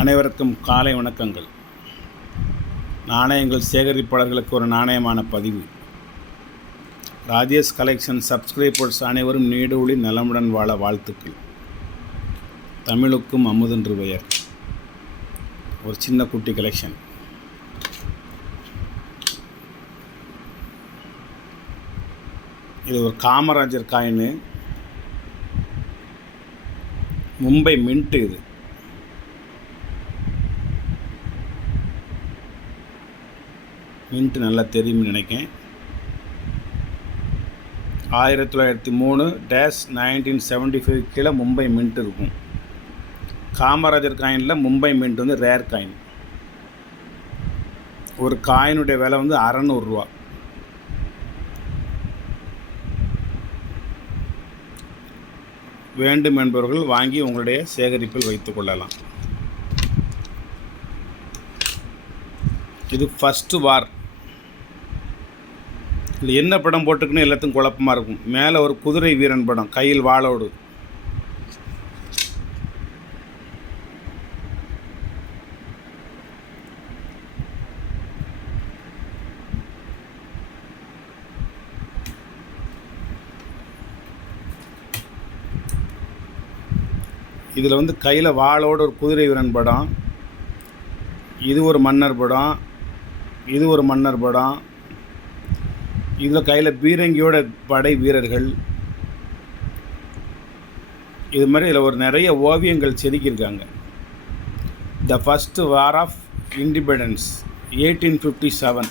அனைவருக்கும் காலை வணக்கங்கள். நாணயங்கள் சேகரிப்பாளர்களுக்கு ஒரு நாணயமான பதிவு. ராஜேஷ் கலெக்ஷன் சப்ஸ்கிரைபர்ஸ் அனைவரும் நீடூழி நலமுடன் வாழ வாழ்த்துக்கள். தமிழுக்கும் அமுதென்று பெயர். ஒரு சின்ன குட்டி கலெக்ஷன். இது ஒரு காமராஜர் காயின். மும்பை மின்ட்டு. இது மின்ட்டு நல்லா தெரியும்னு நினைக்கிறேன். 1903-1975 கீழே மும்பை மின்ட் இருக்கும். காமராஜர் காயினில் மும்பை மின்ட் வந்து ரேர் காயின். ஒரு காயினுடைய விலை வந்து 600 ரூபா. வேண்டும் என்பவர்கள் வாங்கி உங்களுடைய சேகரிப்பில் வைத்துக் கொள்ளலாம். இது ஃபஸ்ட்டு வார். இது என்ன படம் போட்டுக்குன்னு எல்லாத்துக்கும் குழப்பமாக இருக்கும். மேலே ஒரு குதிரை வீரன் படம், கையில் வாளோடு. இதில் வந்து கையில் வாளோடு ஒரு குதிரை வீரன் படம். இது ஒரு மன்னர் படம், இது ஒரு மன்னர் படம். இதில் கையில் பீரங்கியோட படை வீரர்கள். இது மாதிரி இதில் ஒரு நிறைய ஓவியங்கள் செதுக்கியிருக்காங்க. The first war of independence 1857.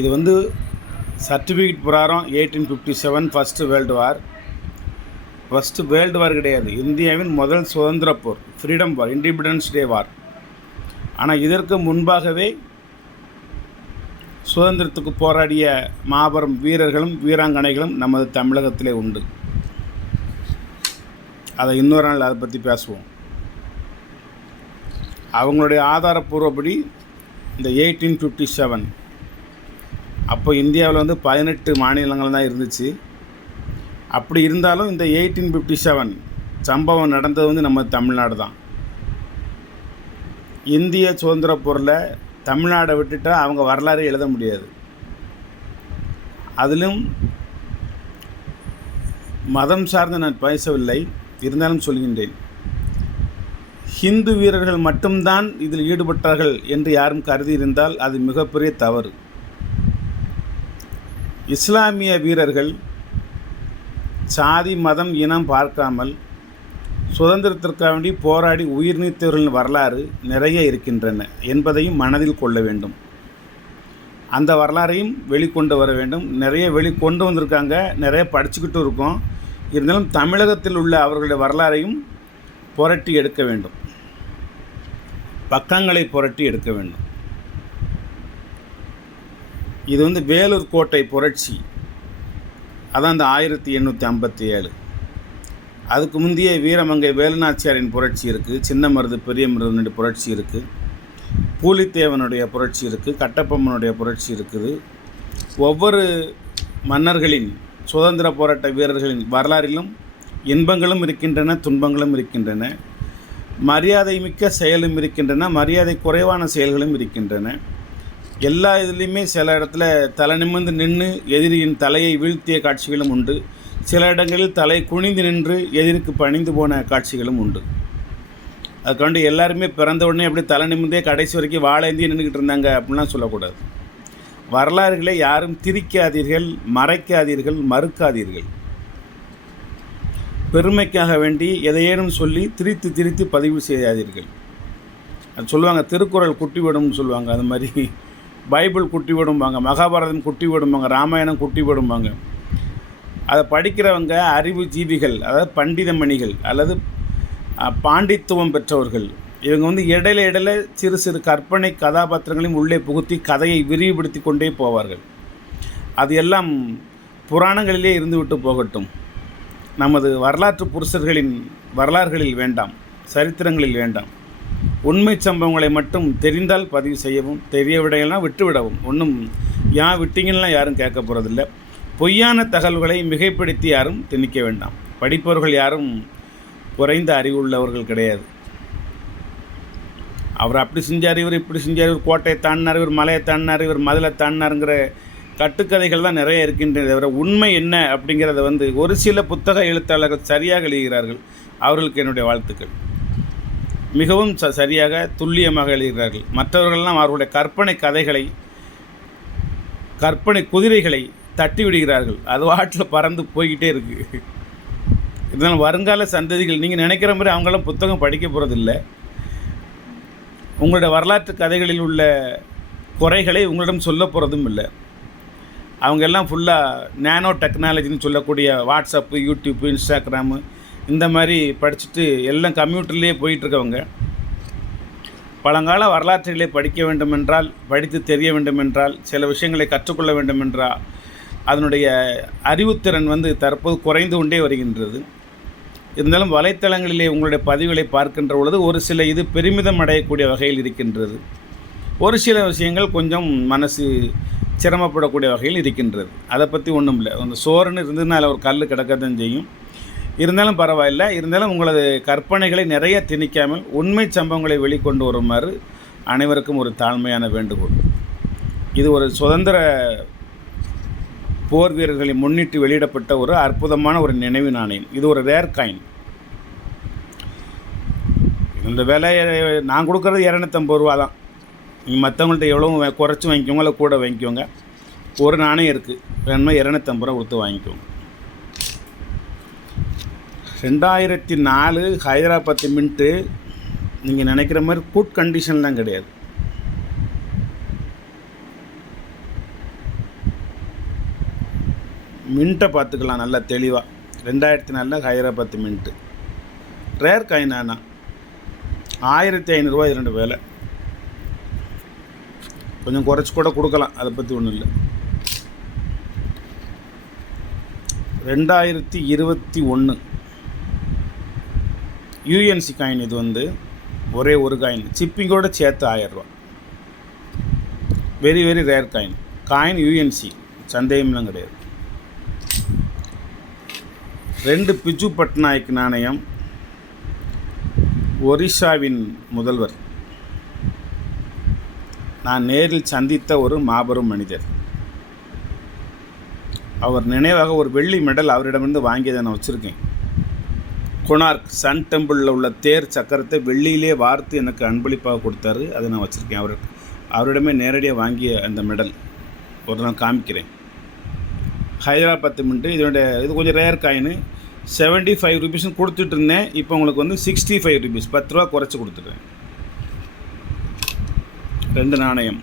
இது வந்து சர்டிஃபிகேட் பிரகாரம் 1857 first world war. First world war கிடையாது, இந்தியாவின் முதல் சுதந்திர போர், ஃப்ரீடம் வார், இண்டிபெண்டன்ஸ் டே வார். ஆனால் இதற்கு முன்பாகவே சுதந்திரத்துக்கு போராடிய மாபெரும் வீரர்களும் வீராங்கனைகளும் நமது தமிழகத்திலே உண்டு. அதை இன்னொரு நாள் அதை பற்றி பேசுவோம். அவங்களுடைய ஆதாரப்பூர்வப்படி இந்த 1857 அப்போ இந்தியாவில் வந்து 18 மாநிலங்கள் தான் இருந்துச்சு. அப்படி இருந்தாலும் இந்த 1857 சம்பவம் நடந்தது வந்து நம்ம தமிழ்நாடு தான். இந்திய சுதந்திர போரில் தமிழ்நாடை விட்டுட்டால் அவங்க வரலாறு எழுத முடியாது. அதிலும் மதம் சார்ந்து நான் பேசவில்லை, இருந்தாலும் சொல்கின்றேன். ஹிந்து வீரர்கள் மட்டும்தான் இதில் ஈடுபட்டார்கள் என்று யாரும் கருதியிருந்தால் அது மிகப்பெரிய தவறு. இஸ்லாமிய வீரர்கள் சாதி மதம் இனம் பார்க்காமல் சுதந்திரத்திற்காக வேண்டி போராடி உயிர் நீத்தவர்களின் வரலாறு நிறைய இருக்கின்றன என்பதையும் மனதில் கொள்ள வேண்டும். அந்த வரலாறையும் வெளிக்கொண்டு வர வேண்டும். நிறைய வெளிக்கொண்டு வந்திருக்காங்க, நிறைய படிச்சுக்கிட்டு இருக்கோம். இருந்தாலும் தமிழகத்தில் உள்ள அவர்களுடைய வரலாறையும் புரட்டி எடுக்க வேண்டும், பக்கங்களை புரட்டி எடுக்க வேண்டும். இது வந்து வேலூர் கோட்டை புரட்சி, அதான் இந்த 1857. அதுக்கு முந்தைய வீரமங்கை வேலுநாச்சியாரின் புரட்சி இருக்குது, சின்ன மருது பெரிய மருதனுடைய புரட்சி இருக்குது, பூலித்தேவனுடைய புரட்சி இருக்குது, கட்டபொம்மனுடைய புரட்சி இருக்குது. ஒவ்வொரு மன்னர்களின் சுதந்திர போராட்ட வீரர்களின் வரலாறிலும் இன்பங்களும் இருக்கின்றன, துன்பங்களும் இருக்கின்றன, மரியாதை மிக்க செயலும் இருக்கின்றன, மரியாதை குறைவான செயல்களும் இருக்கின்றன. எல்லா இதுலேயுமே சில இடத்துல தலை நிமிர்ந்து நின்று எதிரியின் தலையை வீழ்த்திய காட்சிகளும் உண்டு. சில இடங்களில் தலை குனிந்து நின்று எதிர்க்கு பணிந்து போன காட்சிகளும் உண்டு. அதுக்காண்டி எல்லாருமே பிறந்த உடனே அப்படி தலை நிமிர்ந்தே கடைசி வரைக்கும் வாழேந்தி நின்றுக்கிட்டு இருந்தாங்க அப்படின்லாம் சொல்லக்கூடாது. வரலாறுகளை யாரும் திரிக்காதீர்கள், மறைக்காதீர்கள், மறுக்காதீர்கள். பெருமைக்காக வேண்டி எதையேனும் சொல்லி திரித்து பதிவு செய்யாதீர்கள். அது சொல்லுவாங்க, திருக்குறள் குட்டி விடும்னு சொல்லுவாங்க. அது மாதிரி பைபிள் குட்டி விடும்பாங்க, மகாபாரதம் குட்டி விடும்பாங்க, ராமாயணம் குட்டி விடும்பாங்க. அதை படிக்கிறவங்க அறிவு ஜீவிகள், அதாவது பண்டிதமணிகள் அல்லது பாண்டித்துவம் பெற்றவர்கள். இவங்க வந்து இடையில சிறு சிறு கற்பனை கதாபாத்திரங்களையும் உள்ளே புகுத்தி கதையை விரிவுபடுத்தி கொண்டே போவார்கள். அது எல்லாம் புராணங்களிலே இருந்துவிட்டு போகட்டும். நமது வரலாற்று புருஷர்களின் வரலாறுகளில் வேண்டாம், சரித்திரங்களில் வேண்டாம். உண்மை சம்பவங்களை மட்டும் தெரிந்தால் பதிவு செய்யவும், தெரியவிடையெல்லாம் விட்டுவிடவும். ஒன்றும் ஏன் விட்டீங்கன்னா யாரும் கேட்க போகிறதில்ல. பொய்யான தகவல்களை மிகைப்படுத்தி யாரும் திணிக்க வேண்டாம். படிப்பவர்கள் யாரும் குறைந்த அறிவுள்ளவர்கள் கிடையாது. அவர் அப்படி செஞ்சார், இவர் இப்படி செஞ்சார், இவர் கோட்டையை தாண்டினார், இவர் மலையை தாண்டினார், இவர் மதிலை தாண்டினாருங்கிற கட்டுக்கதைகள் தான் நிறைய இருக்கின்றன. தவிர உண்மை என்ன அப்படிங்கிறத ஒரு சில புத்தக எழுத்தாளர்கள் சரியாக எழுதுகிறார்கள். அவர்களுக்கு என்னுடைய வாழ்த்துக்கள். மிகவும் சரியாக துல்லியமாக எழுதுகிறார்கள். மற்றவர்கள்லாம் அவர்களுடைய கற்பனை கதைகளை, கற்பனை குதிரைகளை தட்டி விடுகிறார்கள். அது வாட்டில் பறந்து போய்கிட்டே இருக்குது. இதனால் வருங்கால சந்ததிகள் நீங்கள் நினைக்கிற மாதிரி அவங்களாம் புத்தகம் படிக்க போகிறதில்லை. உங்களுடைய வரலாற்று கதைகளில் உள்ள குறைகளை உங்களிடம் சொல்ல போகிறதும் இல்லை. அவங்க எல்லாம் ஃபுல்லாக நேனோ டெக்னாலஜின்னு சொல்லக்கூடிய வாட்ஸ்அப்பு, யூடியூப்பு, இன்ஸ்டாகிராமு இந்த மாதிரி படிச்சுட்டு எல்லாம் கம்ப்யூட்டர்லேயே போயிட்டுருக்கவங்க. பழங்கால வரலாற்றுகளை படிக்க வேண்டுமென்றால், படித்து தெரிய வேண்டுமென்றால், சில விஷயங்களை கற்றுக்கொள்ள வேண்டுமென்றால் அதனுடைய அறிவுத்திறன் தற்போது குறைந்து கொண்டே வருகின்றது. இருந்தாலும் வலைத்தளங்களிலே உங்களுடைய பதிவுகளை பார்க்கின்ற பொழுது ஒரு சில இது பெருமிதம் அடையக்கூடிய வகையில் இருக்கின்றது. ஒரு சில விஷயங்கள் கொஞ்சம் மனசு சிரமப்படக்கூடிய வகையில் இருக்கின்றது. அதை பற்றி ஒன்றும் இல்லை. அந்த சோறுன்னு இருந்ததுன்னா அதில் ஒரு கல் கிடக்கத்தான் செய்யும். இருந்தாலும் பரவாயில்லை. இருந்தாலும் உங்களது கற்பனைகளை நிறைய திணிக்காமல் உண்மை சம்பவங்களை வெளிக்கொண்டு வருமாறு அனைவருக்கும் ஒரு தாழ்மையான வேண்டுகோள். இது ஒரு சுதந்திர போர் வீரர்களை முன்னிட்டு வெளியிடப்பட்ட ஒரு அற்புதமான ஒரு நினைவு நாணயம். இது ஒரு ரேர் காயின். இந்த விலையை நான் கொடுக்குறது 250 ரூபா தான். நீங்கள் மற்றவங்கள்ட்ட எவ்வளோ குறைச்சி வாங்கிக்கோங்க, இல்லை கூட வாங்கிக்கோங்க. ஒரு நாணயம் இருக்குது, வேணுமா 250 ரூபா கொடுத்து வாங்கிக்கோங்க. 2004 ஹைதராபாத் மின்ட்டு நீங்கள் நினைக்கிற மாதிரி குட் கண்டிஷன்லாம் கிடையாது. மின்ட்டை பார்த்துக்கலாம் நல்லா தெளிவாக. 2004 ஹைதராபாத் மின்ட்டு ரேர் காயின். ஆனால் 1500 ரூபா இரண்டு வேலை. கொஞ்சம் குறைச்சி கூட கொடுக்கலாம், அதை பற்றி ஒன்றும் இல்லை. 2021 யூஎன்சி காயின். இது ஒரே ஒரு காயின், சிப்பிங்கோடு சேர்த்து 1000 ரூபா. Very very rare coin. Coin UNC, சந்தேகம்லாம் கிடையாது. 2 பிஜு பட்நாயக் நாணயம். ஒரிசாவின் முதல்வர். நான் நேரில் சந்தித்த ஒரு மாபெரும் மனிதர். அவர் நினைவாக ஒரு வெள்ளி மெடல் அவரிடமிருந்து வாங்கியதை நான் வச்சுருக்கேன். கொனார்க் சன் டெம்பிளில் உள்ள தேர் சக்கரத்தை வெள்ளியிலே வார்த்து எனக்கு அன்பளிப்பாக கொடுத்தாரு. அதை நான் வச்சுருக்கேன். அவரிடமே நேரடியாக வாங்கிய அந்த மெடல் ஒரு நாள் காமிக்கிறேன். ஹைதராபாத் மின்ட்டு. இது கொஞ்சம் ரேர் காயின். 75 ருபீஸ்னு கொடுத்துட்டு இருந்தேன். இப்போ உங்களுக்கு 65 ருபீஸ், 10 ரூபா குறைச்சி கொடுத்துட்டேன். 2 நாணயம்.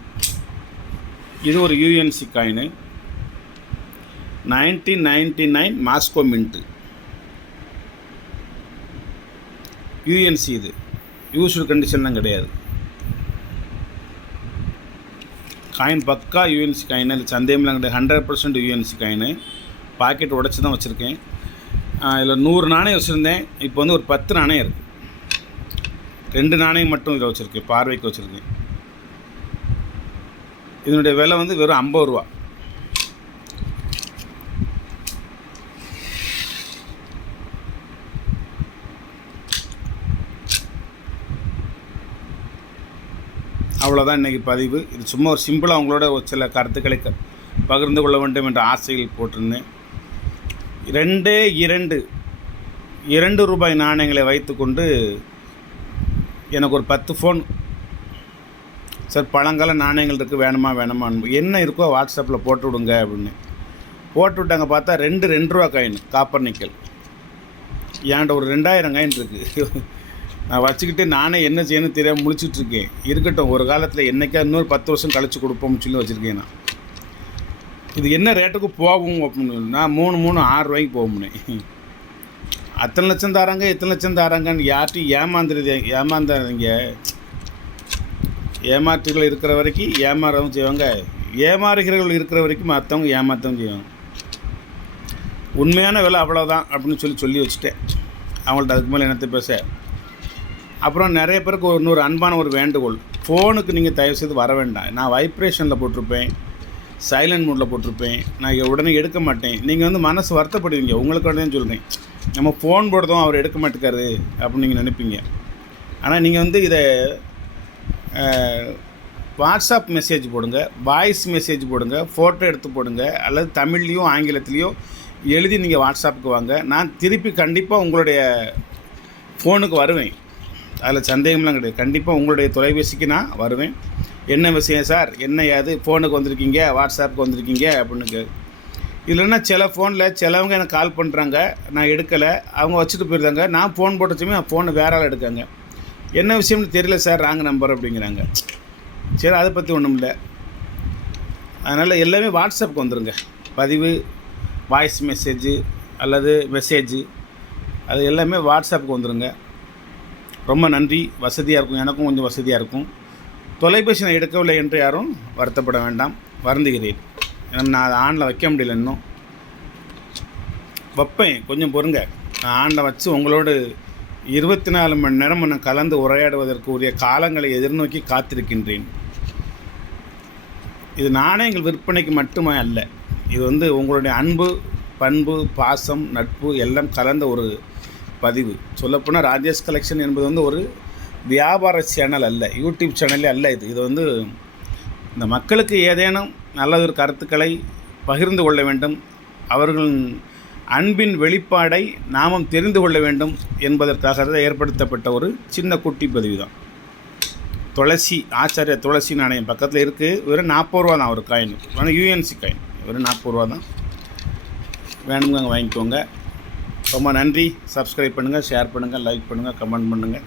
இது ஒரு UNC coin. 1999 Moscow mint. UNC. இது யூஸ்டு கண்டிஷன்லாம் கிடையாது. காயின் பக்கா யூஎன்சி காயின். அது சந்தேகம்லாம் கிடையாது. 100% யூஎன்சி காயின். பாக்கெட் உடச்சி தான் வச்சுருக்கேன். இதில் 100 நாணயம் வச்சுருந்தேன். இப்போ ஒரு 10 நாணயம் இருக்குது. 2 நாணயம் மட்டும் இதில் வச்சுருக்கேன், பார்வைக்கு வச்சுருக்கேன். இதனுடைய விலை வெறும் 50 ரூபா. அவ்வளோதான் இன்றைக்கி பதிவு. இது சும்மா ஒரு சிம்பிளாக அவங்களோட ஒரு சில கருத்துக்களை பகிர்ந்து கொள்ள வேண்டும் என்ற ஆசையில் போட்டிருந்தேன். 2 ரூபாய் நாணயங்களை வைத்துக்கொண்டு எனக்கு ஒரு 10 ஃபோன். சார் பழங்கால நாணயங்கள் இருக்குது, வேணுமா என்ன இருக்கோ வாட்ஸ்அப்பில் போட்டு விடுங்க அப்படின்னு போட்டு விட்டாங்க. பார்த்தா 2 ரூபா காயின் காப்பர் நிக்கல். ஏன்ட்ட ஒரு 2000 காயின் இருக்குது. நான் வச்சுக்கிட்டு நானே என்ன செய்யணும்னு தெரியாமல் முழிச்சிட்ருக்கேன். இருக்கட்டும், ஒரு காலத்தில் என்றைக்கா இன்னொரு 10 வருஷம் கழித்து கொடுப்போம்னு சொல்லி வச்சுருக்கேன். நான் இது என்ன ரேட்டுக்கு போகும் அப்படின்னு நான் 6 ரூபாய்க்கு போகும்னே. அத்தனை லட்சம் தராங்க, இத்தனை லட்சம் தராங்கன்னு யார்ட்டையும் ஏமாந்தாதீங்க. ஏமாற்றுகள் இருக்கிற வரைக்கும் ஏமாறவும் செய்வாங்க, ஏமாறுகிறவர்கள் இருக்கிற வரைக்கும் மற்றவங்க ஏமாற்றவும் செய்வாங்க. உண்மையான விலை அவ்வளோதான் அப்படின்னு சொல்லி வச்சுட்டேன் அவங்கள்ட்ட. அதுக்கு மேலே என்னத்தை பேச. அப்புறம் நிறைய பேருக்கு இன்னொரு அன்பான ஒரு வேண்டுகோள். ஃபோனுக்கு நீங்கள் தயவுசெய்து வர வேண்டாம். நான் வைப்ரேஷனில் போட்டிருப்பேன், சைலண்ட் மோடில் போட்டிருப்பேன். நான் உடனே எடுக்க மாட்டேன். நீங்கள் மனசு வருத்தப்படுவீங்க. உங்களுக்கு தான் சொல்கிறேன், நம்ம ஃபோன் போடுறதும் அவர் எடுக்க மாட்டேக்காரு அப்படின்னு நீங்கள் நினைப்பீங்க. ஆனால் நீங்கள் இதை வாட்ஸ்அப் மெசேஜ் போடுங்க, வாய்ஸ் மெசேஜ் போடுங்க, ஃபோட்டோ எடுத்து போடுங்க, அல்லது தமிழ்லேயோ ஆங்கிலத்துலேயோ எழுதி நீங்கள் வாட்ஸ்அப்புக்கு வாங்க. நான் திருப்பி கண்டிப்பாக உங்களுடைய ஃபோனுக்கு வருவேன், அதில் சந்தேகம்லாம் கிடையாது. கண்டிப்பாக உங்களுடைய தொலைபேசிக்கு நான் வருவேன். என்ன விஷயம் சார், என்ன ஏது ஃபோனுக்கு வந்திருக்கீங்க, வாட்ஸ்அப்புக்கு வந்திருக்கீங்க அப்படின்னு. இல்லைன்னா சில ஃபோனில் சிலவங்க எனக்கு கால் பண்ணுறாங்க, நான் எடுக்கலை, அவங்க வச்சுட்டு போயிருந்தாங்க. நான் ஃபோன் போட்டச்சுமே ஃபோனை வேற ஆள் எடுக்காங்க. என்ன விஷயம்னு தெரியல சார், ராங் நம்பர் அப்படிங்கிறாங்க. சரி, அதை பற்றி ஒன்றும் இல்லை. அதனால் எல்லாமே வாட்ஸ்அப்புக்கு வந்துடுங்க. பதிவு, வாய்ஸ் மெசேஜு அல்லது மெசேஜு, அது எல்லாமே வாட்ஸ்அப்புக்கு வந்துடுங்க. ரொம்ப நன்றி. வசதியாக இருக்கும், எனக்கும் கொஞ்சம் வசதியாக இருக்கும். தொலைபேசி நான் எடுக்கவில்லை என்று யாரும் வருத்தப்பட வேண்டாம், வருந்துகிறேன். ஏன்னா நான் அதை ஆனில் வைக்க முடியல, இன்னும் வைப்பேன், கொஞ்சம் பொறுங்க. நான் ஆனில் வச்சு உங்களோடு 24 மணி நேரம் நான் கலந்து உரையாடுவதற்கு உரிய காலங்களை எதிர்நோக்கி காத்திருக்கின்றேன். இது நாணயங்கள் விற்பனைக்கு மட்டுமே அல்ல, இது உங்களுடைய அன்பு, பண்பு, பாசம், நட்பு எல்லாம் கலந்த ஒரு பதிவு. சொல்லப்போனால் ராஜேஷ் கலெக்ஷன் என்பது ஒரு வியாபார சேனல் அல்ல, யூடியூப் சேனலே அல்ல. இது இந்த மக்களுக்கு ஏதேனும் நல்லதொரு கருத்துக்களை பகிர்ந்து கொள்ள வேண்டும், அவர்களின் அன்பின் வெளிப்பாடை நாமும் தெரிந்து கொள்ள வேண்டும் என்பதற்காக ஏற்படுத்தப்பட்ட ஒரு சின்ன குட்டி பதிவு தான். துளசி, ஆச்சாரிய துளசி நாணயம் பக்கத்தில் இருக்குது. வெறும் 40 ரூபா தான் ஒரு காயின், ஆனால் யூஎன்சி காயின், வெறும் 40 ரூபா தான். வேணுங்க அங்கே வாங்கிக்கோங்க. ரொம்ப நன்றி. சப்ஸ்கிரைப் பண்ணுங்கள், ஷேர் பண்ணுங்கள், லைக் பண்ணுங்கள், கமெண்ட் பண்ணுங்கள்.